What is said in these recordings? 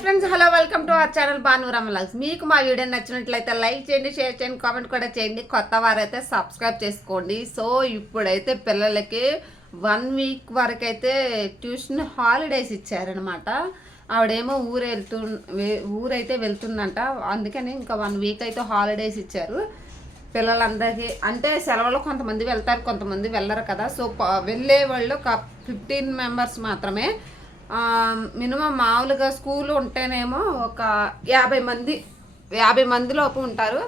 Friends hello welcome to our channel Bhanurama vlogs. మీకు మా video నచ్చినట్లయితే లైక్ చేయండి, షేర్ చేయండి, కామెంట్ కూడా చేయండి. కొత్త వారైతే సబ్స్క్రైబ్ చేసుకోండి. సో ఇప్పుడైతే పిల్లలకి 1 వీక్ వరకు అయితే ట్యూషన్ హాలిడేస్ ఇచ్చారనమాట. ఆవిడేమో ఊరైతే వెళ్తుందంట, అందుకని ఇంకా 1 వీక్ అయితే హాలిడేస్ ఇచ్చారు పిల్లలందరికీ. అంటే సెలవులు కొంతమంది వెళ్తారు, కొంతమంది వెళ్ళరు కదా. సో వెళ్ళే వాళ్ళు ఒక 15 మెంబర్స్ మాత్రమే. మినిమం మామూలుగా స్కూల్ ఉంటేనేమో ఒక 50 మంది లోపు ఉంటారు,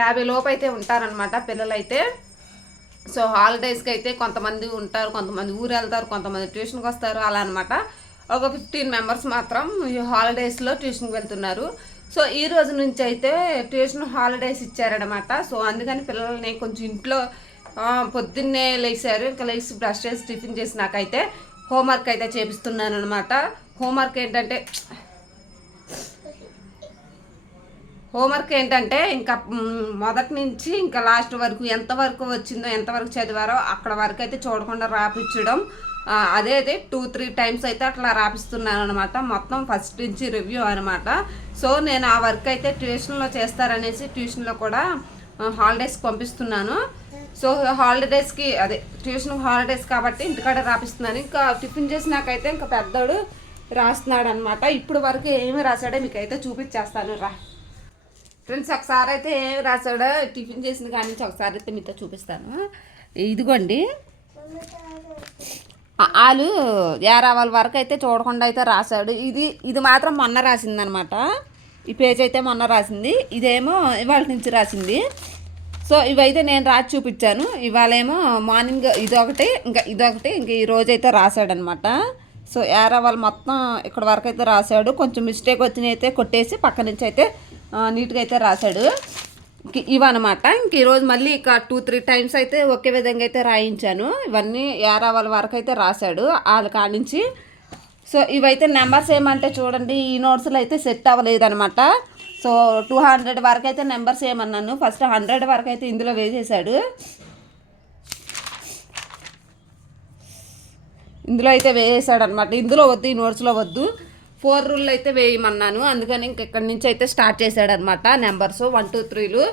50 లోపు అయితే ఉంటారనమాట పిల్లలైతే. సో హాలిడేస్కి అయితే కొంతమంది ఉంటారు, కొంతమంది ఊరు వెళ్తారు, కొంతమంది ట్యూషన్కి వస్తారు, అలా అనమాట. ఒక 15 మెంబర్స్ మాత్రం ఈ హాలిడేస్లో ట్యూషన్కి వెళ్తున్నారు. సో ఈ రోజు నుంచి అయితే ట్యూషన్ హాలిడేస్ ఇచ్చారనమాట. సో అందుకని పిల్లల్ని కొంచెం ఇంట్లో పొద్దున్నే లేచారు, ఇంకా లేచి బ్రష్ చేసి టిఫిన్ చేసి నాకైతే హోంవర్క్ అయితే చేపిస్తున్నాను అనమాట. హోంవర్క్ ఏంటంటే ఇంకా మొదటి నుంచి ఇంకా లాస్ట్ వరకు ఎంతవరకు వచ్చిందో, ఎంతవరకు చదివారో అక్కడ వరకు అయితే చూడకుండా రాపించడం. అదే 2-3 టైమ్స్ అయితే అట్లా రాపిస్తున్నాను అనమాట. మొత్తం ఫస్ట్ నుంచి రివ్యూ అనమాట. సో నేను ఆ వర్క్ అయితే ట్యూషన్లో చేస్తారనేసి ట్యూషన్లో కూడా హాలిడేస్కి పంపిస్తున్నాను. సో హాలిడేస్కి ట్యూషన్ హాలిడేస్ కాబట్టి ఇంటికాడ రాపిస్తున్నాను. ఇంకా టిఫిన్ చేసి నాకైతే ఇంకా పెద్దోడు రాస్తున్నాడు అనమాట. ఇప్పుడు వరకు ఏమి రాశాడో మీకు అయితే చూపించేస్తాను రా ఫ్రెండ్స్. ఒకసారి అయితే ఏమి రాశాడో టిఫిన్ చేసిన కానీ నుంచి ఒకసారి అయితే మీతో చూపిస్తాను. ఇదిగోండి, వాళ్ళు ఏరావాళ్ళ వరకు అయితే చూడకుండా అయితే రాశాడు. ఇది మాత్రం మొన్న రాసిందనమాట. ఈ పేజ్ అయితే మొన్న రాసింది, ఇదేమో ఇవాళ నుంచి రాసింది. సో ఇవైతే నేను రాసి చూపించాను. ఇవాళేమో మార్నింగ్ ఇదొకటి, ఇంకా ఈ రోజైతే రాశాడనమాట. సో ఏరావాళ్ళు మొత్తం ఇక్కడ వరకు అయితే రాశాడు. కొంచెం మిస్టేక్ వచ్చినాయి అయితే కొట్టేసి పక్క నుంచి అయితే నీట్గా అయితే రాశాడు. ఇవన్నమాట. ఇంక ఈరోజు మళ్ళీ ఇక 2-3 టైమ్స్ అయితే ఒకే విధంగా అయితే రాయించాను. ఇవన్నీ ఏరావాళ్ళ వరకు అయితే రాశాడు వాళ్ళ కానించి. సో ఇవైతే నెంబర్స్ ఏమంటే చూడండి, ఈ నోట్స్లో అయితే సెట్ అవ్వలేదనమాట. సో 200 వరకు అయితే నెంబర్స్ ఏమన్నాను, ఫస్ట్ 100 వరకు అయితే ఇందులో వేసేసాడు. ఇందులో అయితే వేసాడు అనమాట. ఇందులో వద్దు, ఈ నోట్స్లో వద్దు, 4 రూల్ అయితే వేయమన్నాను. అందుకని ఇంక ఇక్కడి నుంచి అయితే స్టార్ట్ చేశాడు అనమాట. నెంబర్స్ 1, 2, 3లు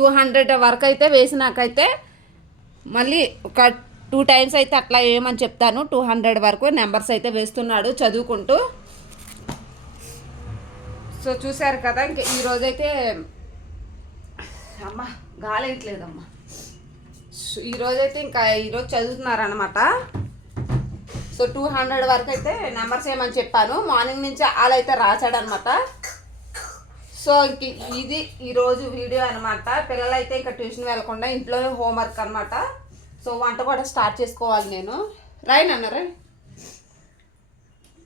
200 వరకు అయితే వేసినాకైతే మళ్ళీ ఒక 2 టైమ్స్ అయితే అట్లా వేయమని చెప్తాను. 200 వరకు నెంబర్స్ అయితే వేస్తున్నాడు చదువుకుంటూ. సో చూశారు కదా. ఇంక ఈరోజైతే అమ్మ గాలేయట్లేదమ్మా. ఈరోజైతే ఇంకా ఈరోజు చదువుతున్నారనమాట. సో 200 వరకు అయితే నెంబర్స్ ఏమని చెప్పాను. మార్నింగ్ నుంచి వాళ్ళైతే రాశాడనమాట. సో ఇంక ఇది ఈరోజు వీడియో అనమాట. పిల్లలైతే ఇంకా ట్యూషన్ వెళ్ళకుండా ఇంట్లో హోంవర్క్ అనమాట. సో వంట కూడా స్టార్ట్ చేసుకోవాలి నేను. రాయనన్నారా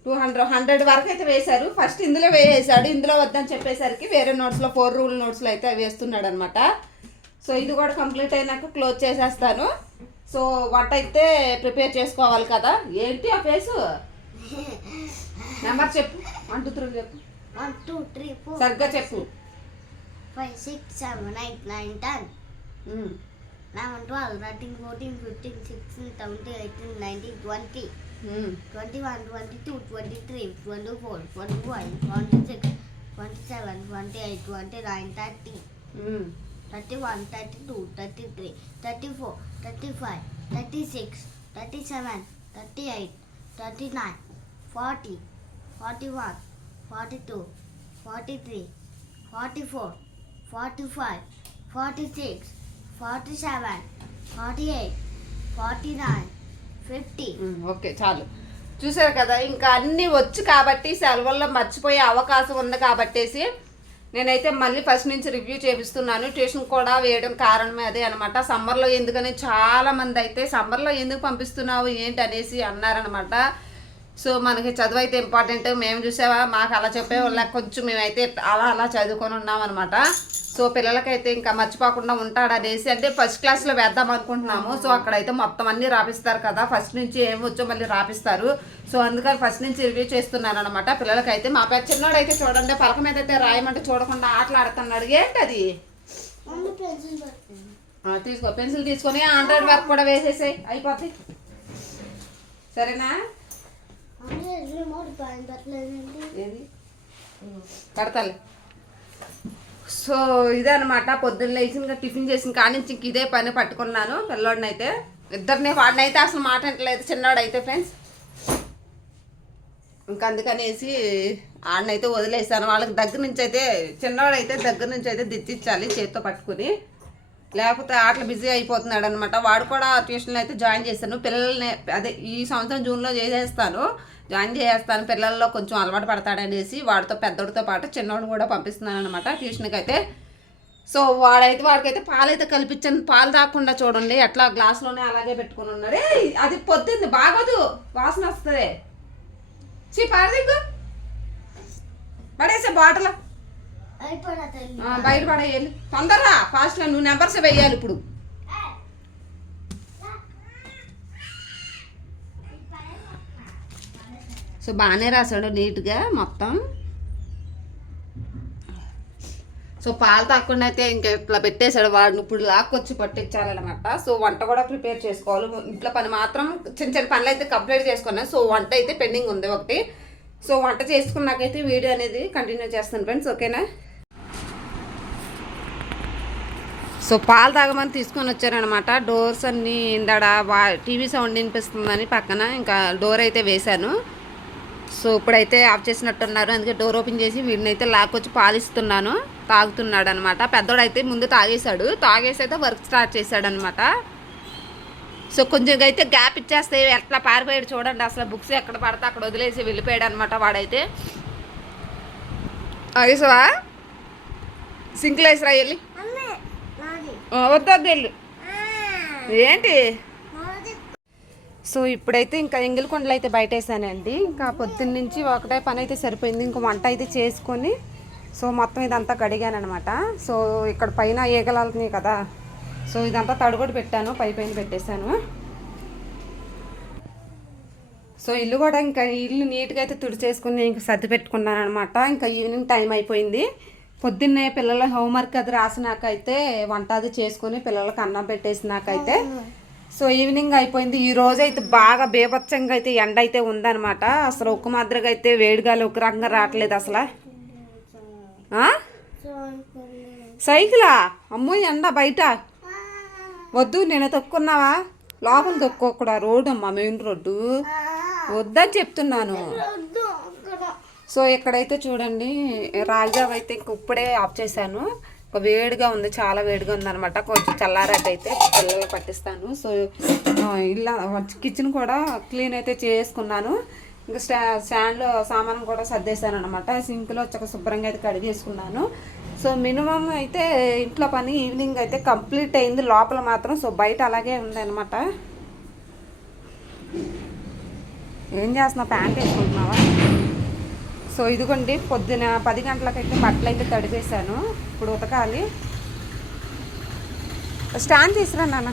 100 వరకు అయితే వేశారు. ఫస్ట్ ఇందులో వేసాడు, ఇందులో వద్దని చెప్పేసరికి వేరే నోట్స్లో 4 రూల్ నోట్స్లో అయితే వేస్తున్నాడు అనమాట. సో ఇది కూడా కంప్లీట్ అయినాక క్లోజ్ చేసేస్తాను. సో వంట అయితే ప్రిపేర్ చేసుకోవాలి కదా. ఏంటి ఆ ఫేసు? నెంబర్ చెప్పు, 1, 2, 3 చెప్పు. 1, 2, 3, 4 సరిగ్గా చెప్పు. 5, 6, 7, 8, 9, 10, 11, 12, 13, 14, 15, 16, 17, 18, 19, 20, 21, 22, 23, 24, 25, 26, 27, 28, 29, 30, 31, 32, 33, 34, 35, 36, 37, 38, 39, 40, 41, 42, 43, 44, 45, 46, 47, 48, 49, 50. ఓకే చాలు. చూసారు కదా, ఇంకా అన్నీ వచ్చు కాబట్టి సెలవుల్లో మర్చిపోయే అవకాశం ఉంది కాబట్టేసి నేనైతే మళ్ళీ ఫస్ట్ నుంచి రివ్యూ చేపిస్తున్నాను. ట్యూషన్ కూడా వేయడం కారణమే అదే అనమాట. సమ్మర్లో ఎందుకని చాలామంది అయితే సమ్మర్లో ఎందుకు పంపిస్తున్నావు ఏంటి అనేసి అన్నారనమాట. సో మనకి చదువు అయితే ఇంపార్టెంట్. మేము చూసావా, మాకు అలా చెప్పేవాళ్ళ కొంచెం మేమైతే అలా చదువుకొని ఉన్నామన్నమాట. సో పిల్లలకైతే ఇంకా మర్చిపోకుండా ఉంటాడనేసి అంటే ఫస్ట్ క్లాస్లో వేద్దాం అనుకుంటున్నాము. సో అక్కడైతే మొత్తం అన్నీ రాపిస్తారు కదా, ఫస్ట్ నుంచి ఏమి వచ్చో మళ్ళీ రాపిస్తారు. సో అందుకని ఫస్ట్ నుంచి రివ్యూ చేస్తున్నాను అనమాట. పిల్లలకైతే మా పెద్ద చిన్నోడైతే చూడండి పలక మీద అయితే రాయమంటే చూడకుండా ఆటలాడుతున్నాడు. ఏంటి అది? తీసుకో, పెన్సిల్ తీసుకొని 100 వరకు కూడా వేసేసాయి, అయిపోద్ది. సరేనా? ఏది కడతాలే. సో ఇదనమాట పొద్దున్న లేచి ఇంకా టిఫిన్ చేసిన కాడి నుంచి ఇంక ఇదే పని పట్టుకున్నాను. పిల్లోడిని అయితే ఇద్దరిని, వాడినైతే అసలు మాట అంటలేదు చిన్నవాడైతే ఫ్రెండ్స్. ఇంకా అందుకనేసి ఆడనైతే వదిలేసాను. వాళ్ళకి దగ్గర నుంచి అయితే చిన్నవాడైతే దగ్గర నుంచి అయితే దిచ్చిచ్చాలి చేతితో పట్టుకుని, లేకపోతే ఆటలు బిజీ అయిపోతున్నాడు అనమాట. వాడు కూడా ట్యూషన్లో అయితే జాయిన్ చేశాను. పిల్లల్ని అదే ఈ సంవత్సరం జూన్లో జాయిన్ చేసేస్తాను. పిల్లల్లో కొంచెం అలవాటు పడతాడనేసి వాడితో పెద్దోడితో పాటు చిన్నోడిని కూడా పంపిస్తున్నాను అనమాట ట్యూషన్కి అయితే. సో వాడికైతే పాలైతే కల్పించాను. పాలు తాగకుండా చూడండి ఎట్లా గ్లాసులోనే అలాగే పెట్టుకుని ఉన్నాడు. అది పొద్దుంది బాగోదు, వాసన వస్తుంది. పారదిగ్గు పడేసే బాటిల్ బయట పడేయాలి తొందరగా ఫాస్ట్గా. నువ్వు నెంబర్స్ వెయ్యాలి ఇప్పుడు. సో బాగానే రాశాడు నీట్గా మొత్తం. సో పాలు తాకుండా అయితే ఇంకా ఇట్లా పెట్టేశాడు. వాడిని ఇప్పుడు లాక్కొచ్చి పట్టించాలన్నమాట. సో వంట కూడా ప్రిపేర్ చేసుకోవాలి. ఇంట్లో పని మాత్రం చిన్న చిన్న పనులు అయితే కంప్లీట్ చేసుకున్నాను. సో వంట అయితే పెండింగ్ ఉంది ఒకటి. సో వంట చేసుకున్నాకైతే వీడియో అనేది కంటిన్యూ చేస్తాను ఫ్రెండ్స్, ఓకేనా. సో పాలు తాగమని తీసుకొని వచ్చారనమాట. డోర్స్ అన్నీ ఇందాడ టీవీ సౌండ్ వినిపిస్తుందని పక్కన ఇంకా డోర్ అయితే వేశాను. సో ఇప్పుడైతే ఆఫ్ చేసినట్టున్నారు, అందుకే డోర్ ఓపెన్ చేసి వీడిని అయితే లాక్కొచ్చి పాలిస్తున్నాను. తాగుతున్నాడు అనమాట. పెద్దోడైతే ముందు తాగేసి అయితే వర్క్ స్టార్ట్ చేశాడు అనమాట. సో కొంచెం అయితే గ్యాప్ ఇచ్చేస్తే ఎట్లా పారిపోయాడు చూడండి. అసలు బుక్స్ ఎక్కడ పడితే అక్కడ వదిలేసి వెళ్ళిపోయాడు అనమాట వాడైతే. అరిసవా సింక్లో వేసిరా వెళ్ళి. వద్దు వెళ్ళు. ఏంటి సో ఇప్పుడైతే ఇంకా ఎంగిలికొండలు అయితే బయట వేసానండి. ఇంకా పొద్దున్న నుంచి ఒకటే పని అయితే సరిపోయింది. ఇంకా వంట అయితే చేసుకొని సో మొత్తం ఇదంతా కడిగాను అనమాట. సో ఇక్కడ పైన ఈగలు వెళ్తున్నాయి కదా, సో ఇదంతా తడుగొడి పెట్టాను, పైన పెట్టేశాను. సో ఇల్లు కూడా ఇంకా ఇల్లు నీట్గా అయితే తుడిచేసుకుని ఇంక సర్ది పెట్టుకున్నాను అనమాట. ఇంకా ఈవినింగ్ టైం అయిపోయింది. పొద్దున్నే పిల్లల హోంవర్క్ అది రాసినాకైతే వంట అది చేసుకొని పిల్లలకు అన్నం పెట్టేసినాకైతే సో ఈవినింగ్ అయిపోయింది. ఈ రోజు అయితే బాగా బీభత్సంగా అయితే ఎండ అయితే ఉందన్నమాట. అసలు ఒక్క మాదిరిగా అయితే వేడిగాలి ఒక రకంగా రావట్లేదు అసలు. సైకిలా అమ్మో ఎండ బయట వద్దు, నేను తొక్కున్నావా లోపల తొక్కోకూడా. రోడ్డు అమ్మా, మెయిన్ రోడ్డు వద్దని చెప్తున్నాను. సో ఇక్కడైతే చూడండి రాజావ్ అయితే ఇంక ఇప్పుడే ఆఫ్ చేశాను. వేడిగా ఉంది, చాలా వేడిగా ఉంది అనమాట. కొంచెం చల్లారటైతే పిల్లలు పట్టిస్తాను. సో ఇలా కిచెన్ కూడా క్లీన్ అయితే చేసుకున్నాను. ఇంకా స్టాండ్లో సామాను కూడా సర్దేశాను అనమాట. సింక్లో చక్క శుభ్రంగా అయితే కడిగేసుకున్నాను. సో మినిమం అయితే ఇంట్లో పని ఈవినింగ్ అయితే కంప్లీట్ అయింది లోపల మాత్రం. సో బయట అలాగే ఉంది అనమాట. ఏం చేస్తున్నావు, ప్యాంట్ వేసుకుంటున్నావా? సో ఇదిగోండి పొద్దున 10 గంటలకైతే బట్టలు అయితే తడిపేశాను. ఇప్పుడు ఉతకాలి. స్టాండ్ తీసుకురా నాన్న.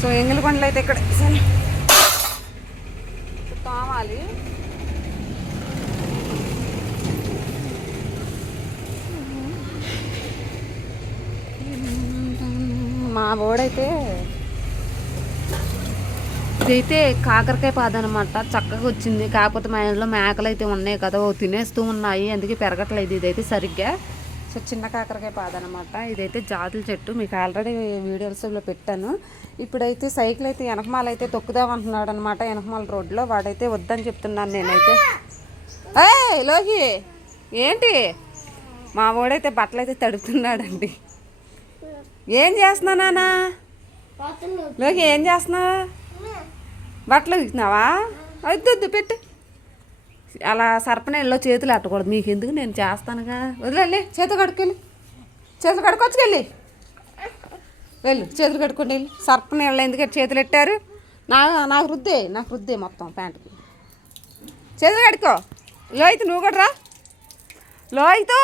సో ఎంగిలికొండలు అయితే ఇక్కడ తోమాలి. మా బోడైతే ఇదైతే కాకరకాయ పాదు అనమాట. చక్కగా వచ్చింది. కాకపోతే మా ఇంట్లో మేకలు అయితే ఉన్నాయి కదా, తినేస్తూ ఉన్నాయి, అందుకే పెరగట్లేదు ఇదైతే సరిగ్గా. సో చిన్న కాకరకాయ పాదు అనమాట. ఇదైతే జాతుల చెట్టు, మీకు ఆల్రెడీ వీడియోస్లో పెట్టాను. ఇప్పుడైతే సైకిల్ అయితే వెనకమాల అయితే తొక్కుదామంటున్నాడు అనమాట. వెనకమాల రోడ్లో వాడైతే వద్దని చెప్తున్నాను నేనైతే. లోకి ఏంటి మా వాడైతే బట్టలు అయితే తడుపుతున్నాడండి. ఏం చేస్తున్నా నాన్న? లోకి ఏం చేస్తున్నా? బట్టలు ఇస్తున్నావా? వద్దు పెట్టు. అలా సర్పనీళ్ళలో చేతులు అట్టకూడదు. మీకు ఎందుకు, నేను చేస్తానుగా. వదిలే, చేతులు కడుక్కెళ్ళి, చేతులు కడుక్కొచ్చుకెళ్ళి వెళ్ళు, చేతులు కడుక్కోండి వెళ్ళి. సర్పనీళ్ళు ఎందుకంటే చేతులు పెట్టారు? నాకు రుద్దే మొత్తం ప్యాంటుకి. చేతులు కడుక్కో. లోహిత్ నువ్వు కూడా రా. లోహిత్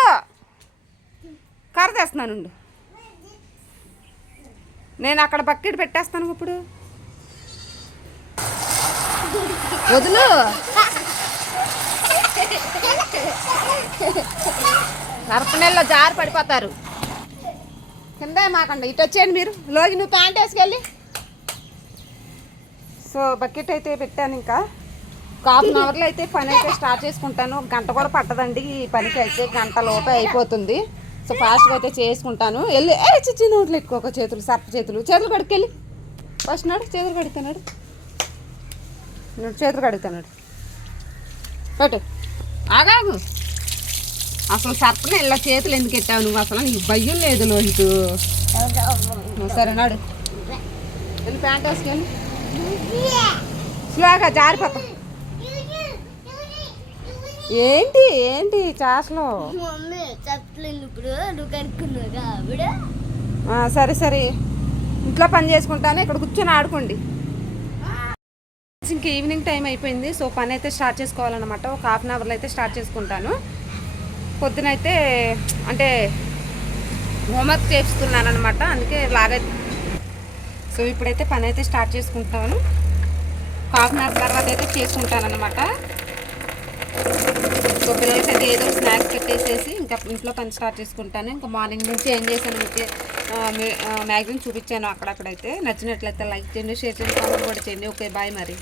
కర్ర తెస్తున్నాను, నేను అక్కడ బకెట్ పెట్టేస్తాను ఇప్పుడు. వదులు. సర్పనీళ్ళలో జారి పడిపోతారు. కింద మాకండి, ఇటు వచ్చేయండి మీరు. లోకి నువ్వు ప్యాంట్ వేసుకెళ్ళి. సో బకెట్ అయితే పెట్టాను. ఇంకా హాఫ్ అన్ అవర్లో అయితే పని అయితే స్టార్ట్ చేసుకుంటాను. గంట కూడా పట్టదండి ఈ పనికి అయితే, గంట లోపే అయిపోతుంది. సో ఫాస్ట్గా అయితే చేసుకుంటాను. వెళ్ళి చిచ్చి నోట్లు ఎట్టుకోక, చేతులు సర్ప చేతులు కడుక్కెళ్ళి ఫస్ట్ నాడు చేతులు కడుగుతున్నాడు, చేతులు కడుగుతున్నాడు. పెట్టు ఆగాగు. అసలు సర్పని ఇలా చేతులు ఎందుకు ఎట్టావు నువ్వు? అసలు నీకు భయం లేదు లోహితు. సరే నాడు వెళ్ళి ప్యాంట్ వేసుకెళ్ళి స్లోగా జారిపోతా. ఏంటి ఏంటి చాసలో? మమ్మీ చెప్పలేదు ఇప్పుడు నువ్వు కనుక్కున్నావుగా ఆవిడ. సరే సరే ఇంట్లో పని చేసుకుంటాను, ఇక్కడ కూర్చొని ఆడుకోండి. ఇంక ఈవినింగ్ టైం అయిపోయింది. సో పని అయితే స్టార్ట్ చేసుకోవాలన్నమాట. ఒక హాఫ్ అన్ అవర్లో అయితే స్టార్ట్ చేసుకుంటాను. పొద్దునైతే అంటే హోంవర్క్ చేస్తున్నాను అనమాట, అందుకే లాగైతే. సో ఇప్పుడైతే పని అయితే స్టార్ట్ చేసుకుంటాను. హాఫ్ అన్ అవర్ తర్వాత అయితే చేసుకుంటాను అనమాట. సో పిల్లలకి అయితే ఏదో స్నాక్స్ పెట్టేసేసి ఇంకా ఇంట్లో పని స్టార్ట్ చేసుకుంటాను. ఇంకా మార్నింగ్ నుంచి ఏం చేశాను మీకు మ్యాక్సిమం చూపించాను అక్కడక్కడైతే. నచ్చినట్లయితే లైక్ చేయండి, షేర్ చేయండి, కామెంట్ కూడా చేయండి. ఓకే బాయ్ మరి.